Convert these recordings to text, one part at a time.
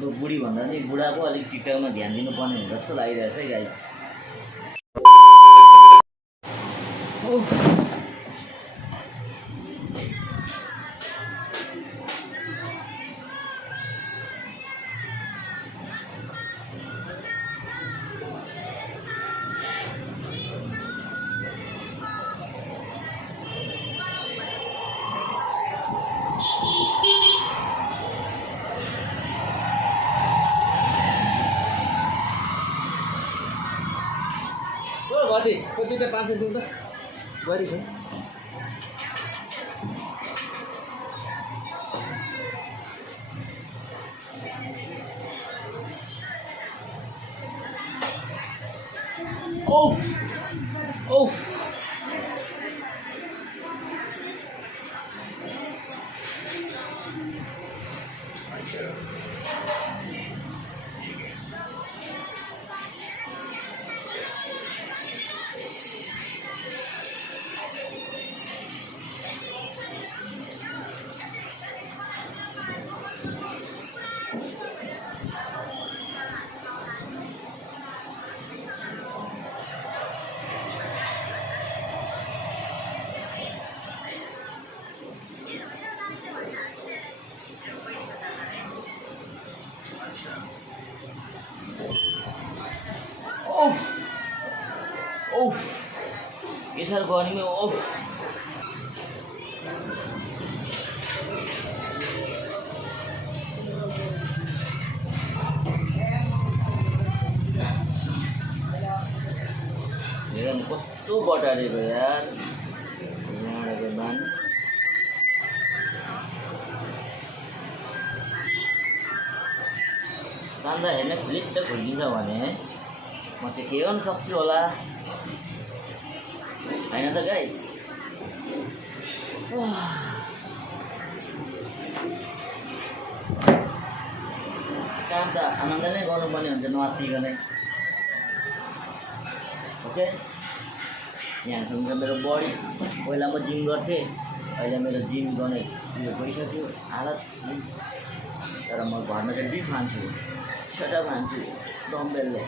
अब बुढी भन्दा नि बुढाको अलिक टिकटकमा ध्यान दिनुपर्ने हुन्छ जस्तो लागिरहेछ है गाइस। भतिज कति त 500 दिउँ त गरी छ। ओ ओ ओह यसरी गर्नेमा ओह हेर न कस्तो बटारेको यार यहाँबाट बान तान्दा हेर्न फ्लिट खुल्किन्छ भने म चाहिँ के गर्न सक्छु होला हैन त गाइस। काम त आनन्दले गर्नुपर्ने हुन्छ नआत्तिकनै। ओके यहाँसम्म छ मेरो बडी। पहिला म जिम गर्थेँ, अहिले मेरो जिम गर्ने उयो गइसक्यो हालत। तर म घरमा चाहिँ डिप हान्छु, सेटअप हान्छु डम्बेलले।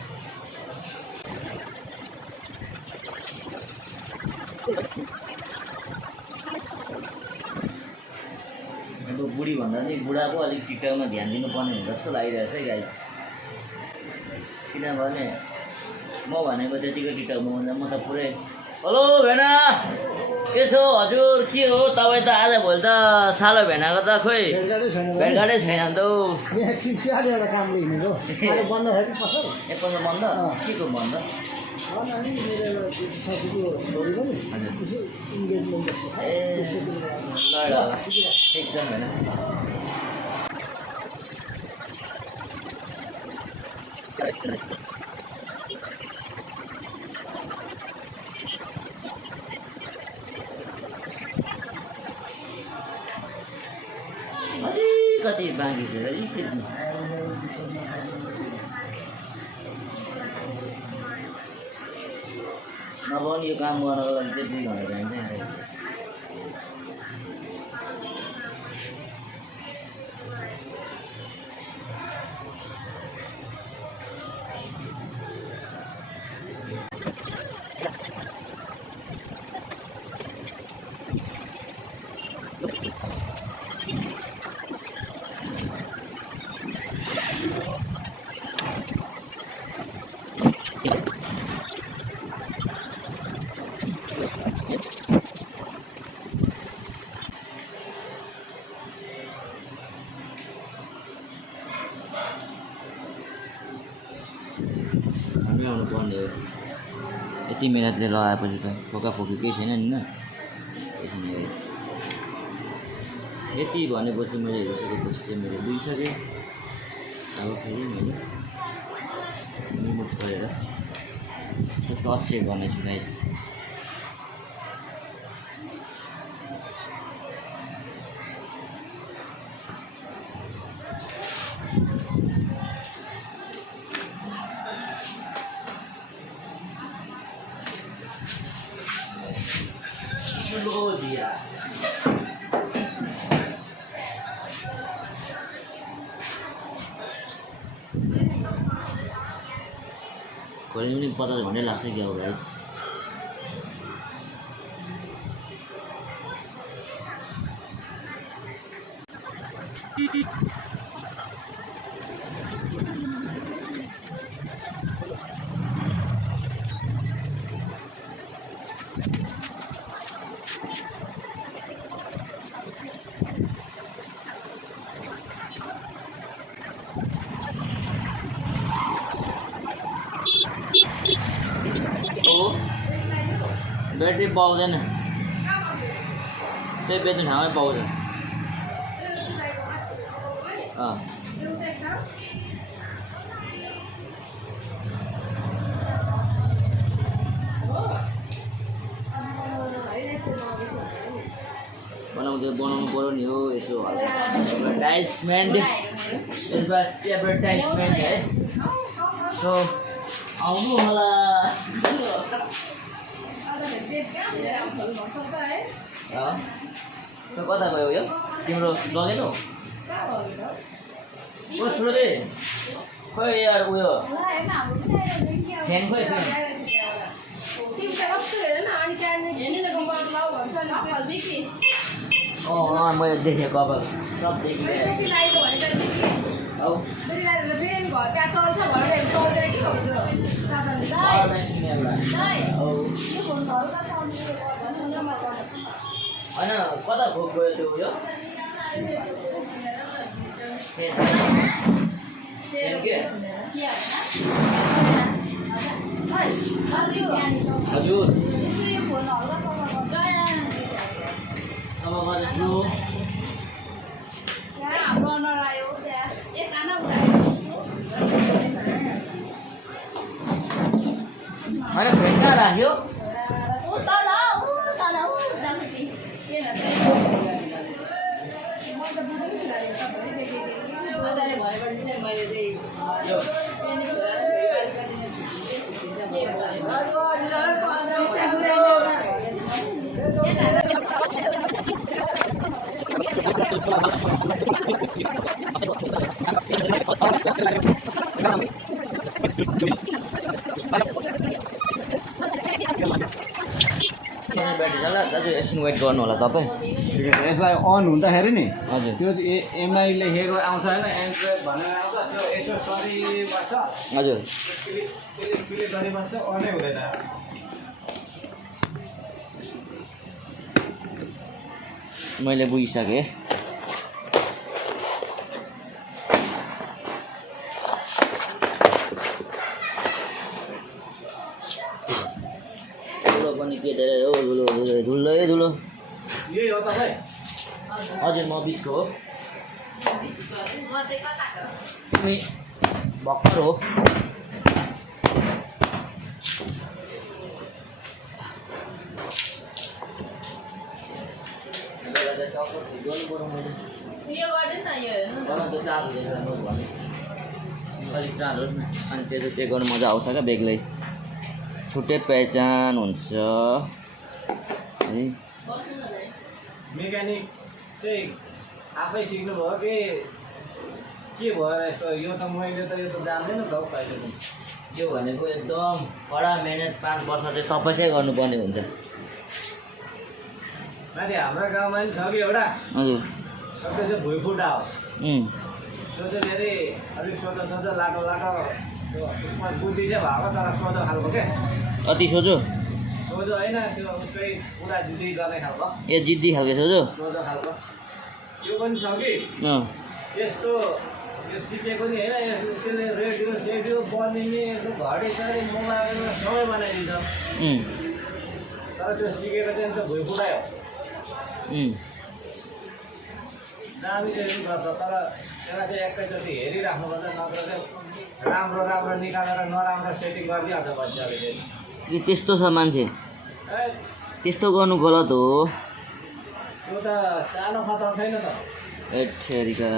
अब बुढी भन्दा नि बुढाको अलिक टिकटकमा ध्यान दिनुपर्ने हुन्छ जस्तो लागिरहेछ है गाइस। किनभने म भनेको त्यतिको टिकटकमा भन्दा म त पुरै हेलो भेना के छ हजुर के हो तपाईँ त आज भोलि त सालो भेनाको त खोइ भेटघाटै छैन नि त हौ। एउटा कामले हिँडेको अहिले बन्द भयो कि पसल एकपल्ट बन्द के को बन्द अनि मेरो एउटा साथीको छोरीको नि त्यसो इन्गेजमेन्ट जस्तो छ। ए ल ल ठिक छ भेना। अलिकति बाँकी छ अलिकति नभए यो काम गर्नको लागि चाहिँ 2 घन्टा चाहिन्छ। हामी आउनु पर्ने हो यति मिहिनेतले लगाएपछि त फोकाफोकी केही छैन नि। यति भनेपछि मैले हेरिसकेपछि चाहिँ मेरो दुइसकेँ। अब फेरि मैले रिमुभ गरेर टच चेक गर्नेछु गाइस। लो दिया भोलि पनि 50 भन्ने लाग्छ कि अब गाइस ब्याट्री पाउँदैन त्यही बेच्ने ठाउँमै पाउँछ बनाउनु पर्यो नि हो यसो एडभर्टाइजमेन्ट है सो आउनु होला कता गयो यो तिम्रो लगेनौ छोडे खै यार उयो फ्यान खोइ फ्यान मैले देखेको अब सब देखिरहेको होइन कता खोप गयो त्यो उयो हजुर अब गरेछु होइन फ्यान कहाँ राख्यो दाजु एकछिन वेट गर्नु होला तपाईँ यसलाई अन हुँदाखेरि नि हजुर त्यो एमआई लेखेको आउँछ होइन एन्ड्रोइड भनेर आउँछ त्यो यसो सरी बस्छ हजुर क्लिक गरी बस्छ अनै हुँदैन मैले बुझिसकेँ पनि के धेरै हो धुलो धुलो यही हो तपाईँ हजुर म बिचको हो अनि भर्खर हो अलिक चार्ज होस् न अनि त्यो चेक गर्नु मजा आउँछ क्या बेग्लै छुट्टै पहिचान हुन्छ है मेकानिक चाहिँ आफै सिक्नुभयो कि के भयो यस्तो यो त मैले त यो त जान्दैन त हौ कहिले पनि यो भनेको एकदम कडा मेहनत 5 वर्ष चाहिँ तपस्या गर्नुपर्ने हुन्छ माथि हाम्रो गाउँमा पनि छ कि एउटा हजुर त्यो चाहिँ भुइँफुटा हो त्यो चाहिँ धेरै अलिक सोझो लाटो उसमा बुद्धि चाहिँ भएको तर सोझो खालको क्या अति सोझो होइन त्यो उसकै पुरा जिद्दी गर्ने खालको ए जिद्दी खालको सोझो खालको यो पनि छ कि यस्तो यो सिकेको नि होइन त्यसले रेडियो सेडियो बनिने घडी सरी मोबाइल सबै बनाइदिन्छ तर त्यो सिकेको चाहिँ त्यो भुइँफुटाइ हो दामी चाहिँ गर्छ तर त्यसलाई चाहिँ एकैचोटि हेरिराख्नुपर्छ नत्र चाहिँ राम्रो निकालेर नराम्रो सेटिङ गरिदिइहाल्छ बच्चाले चाहिँ कि त्यस्तो छ मान्छे त्यस्तो गर्नु गलत हो त्यो त सानो खतरा छैन त एठेरिका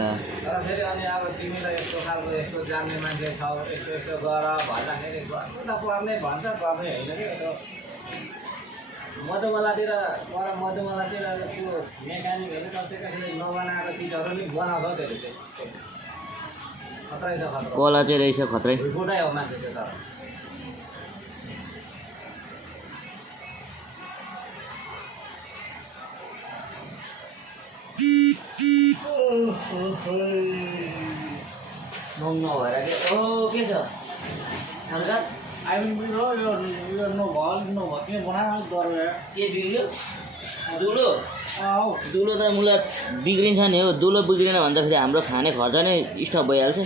तर फेरि अनि अब तिमीलाई यस्तो खालको यस्तो जान्ने मान्छे छ यस्तो गर भन्दाखेरि गर्नु त पर्ने भन्छ गर्ने होइन कि त्यो मधुमलातिर त्यो मेकानिकहरू कसैका नबनाएको चिजहरू नि बनाउँछ त्यसले चाहिँ खतरै छ खतरा कला चाहिँ रहेछ खत्रै फुटाइ हो मान्छे त्यो त मङ्ग भएर के ओ के छ हल्का आइपुग्यो यो नभए के बनायो गरेर के बिग्रियो दुलो दुलो त मुला बिग्रिन्छ नि हो दुलो बिग्रिन भन्दा फेरि हाम्रो खाने खर्च नै स्टप भइहाल्छ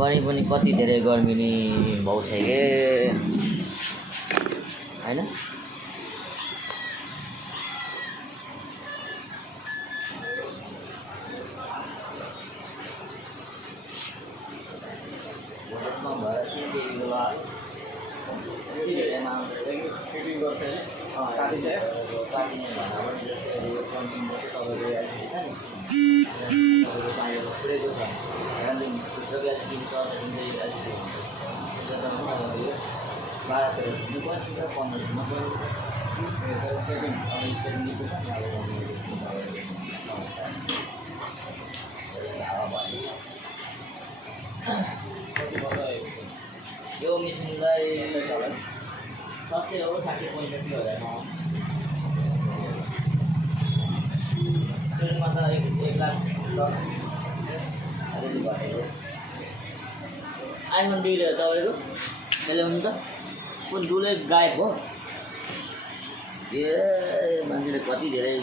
गर्मी पनि कति धेरै गर्मी नि भाउ छ के हैन यो मिसिनलाई सबै हो 60-65,000 सुरुमा त 1,10,000 घटेको आइफोन डिलर तपाईँको त्यसले हुन्छ त कुन दुलै गायब हो ए मान्छेले कति धेरै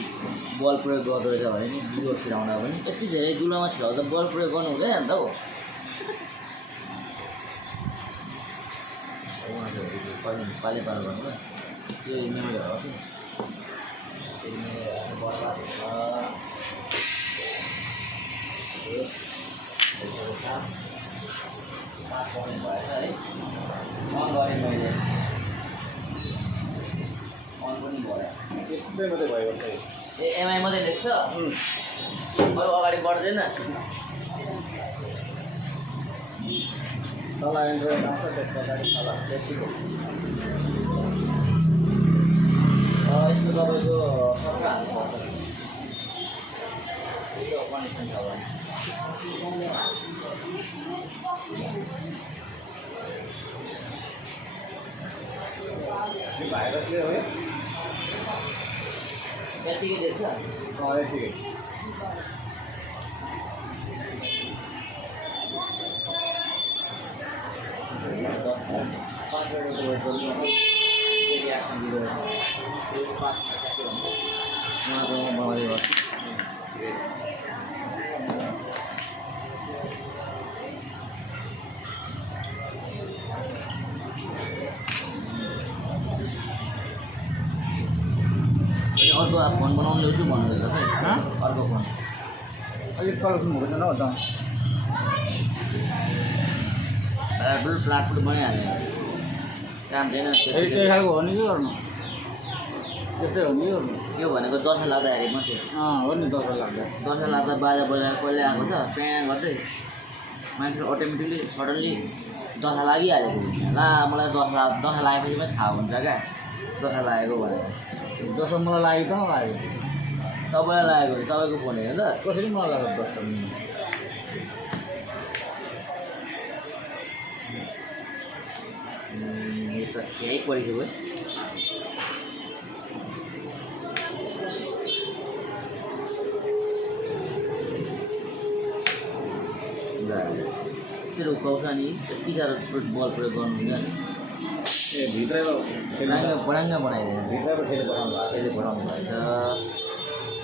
बल प्रयोग गर्दो रहेछ भने नि दुलो छिराउँदा पनि यति धेरै दुलोमा छिराउँदा बल प्रयोग गर्नु हुँदैन नि त हो पाली पालो गर्नु ल त्यो मेरो हो त्यो मेरो बर्बाद हुन्छ पाउने भएछ है मन गरेँ मैले मन पनि भयो त्यस्तै मात्रै भयो भने ए एमआई मात्रै देख्छ अरू अगाडि बढ्दैन तल एन्ड्रोइड आउँछ त्यस पछाडि तल त्यतिको यसको तपाईँको सरकार हाल्नुपर्छ यो कन्डिसन छ भने भाइरसले हो यतिकै देख्छ यतिकै अर्को फोन बनाउँदैछु भन्नुहुँदैछ खै अर्को फोन अलिक कलेक्सन भएको छैन हौ त ठुलो प्लाटफुट बनाइहाल्यो काम छैन त्यही खालको हो नि के गर्नु त्यस्तै हो नि के गर्नु यो भनेको दसैँ लाग्दाखेरि मात्रै हो नि दसैँ लाग्दा बाजा बजाएर कहिले आएको छ प्याँ गर्दै मान्छे अटोमेटिकली सडन्ली दसैँ लागिहालेको ला मलाई दसैँ लागेपछि मात्रै थाहा हुन्छ क्या दसैँ लागेको भनेर दसैँ मलाई लाग्यो त लाग्यो तपाईँलाई लागेको भने तपाईँको फोन हेर्नु त कसरी मलाई लाग्यो दसैँ यो त केही परिसक्यो पिसेर उक्काउँछ नि त्यति साह्रो बल प्रयोग गर्नुहुन्छ नि ए भित्र बडाङ्ग बनाइदिएन भित्रको फेरि बनाउनु भएको त्यसले बनाउनु भएछ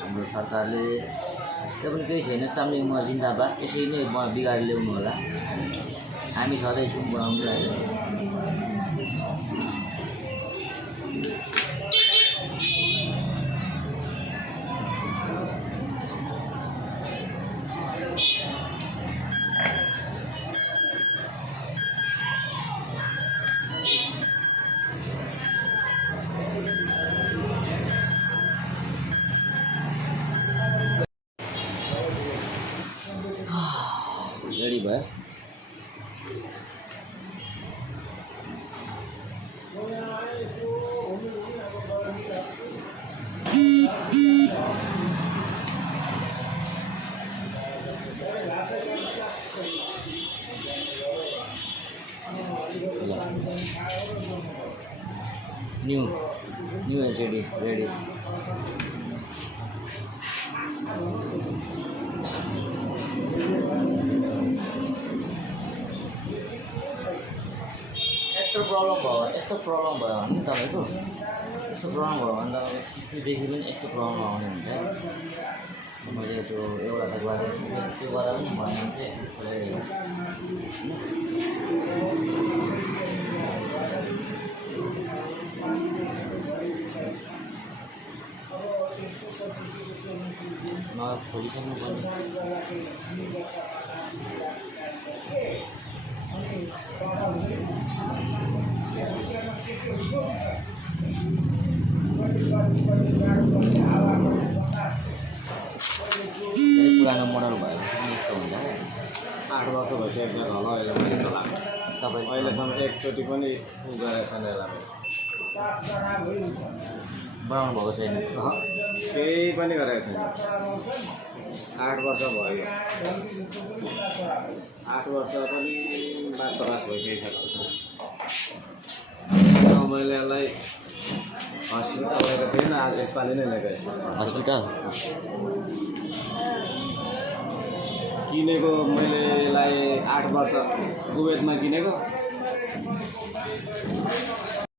हाम्रो सरकारले त्यो पनि केही छैन चाम्लिङमा जिन्दाबाद त्यसरी नै बिगारेर ल्याउनु होला हामी छँदैछौँ बनाउनु होइन रेडी भयो न्यू एलसीडी रेडी यस्तो प्रब्लम भयो भने तपाईँको यस्तो प्रब्लम भयो भने तपाईँको सिक्युदेखि पनि यस्तो प्रब्लम आउने हुन्छ मैले त्यो एउटा त गरेँ त्यो गरेर पनि भएन चाहिँ खोलिसक्नु पर्ने पुरानो मोडल भयो यस्तो हुन्छ 8 वर्ष भइसकेको छ होला अहिले मैले चलाएको तपाईँ अहिलेसम्म एकचोटि पनि गरेको छैन यसलाई बनाउनु भएको छैन केही पनि गरेको छैन 8 वर्ष भयो 8 वर्ष पनि बातरास भइसकिसक्यो मैले यसलाई हस्पिटल लगेको थिएन आज यसपालि नै लगेको हस्पिटल किनेको मैले यसलाई 8 वर्ष कुवेतमा किनेको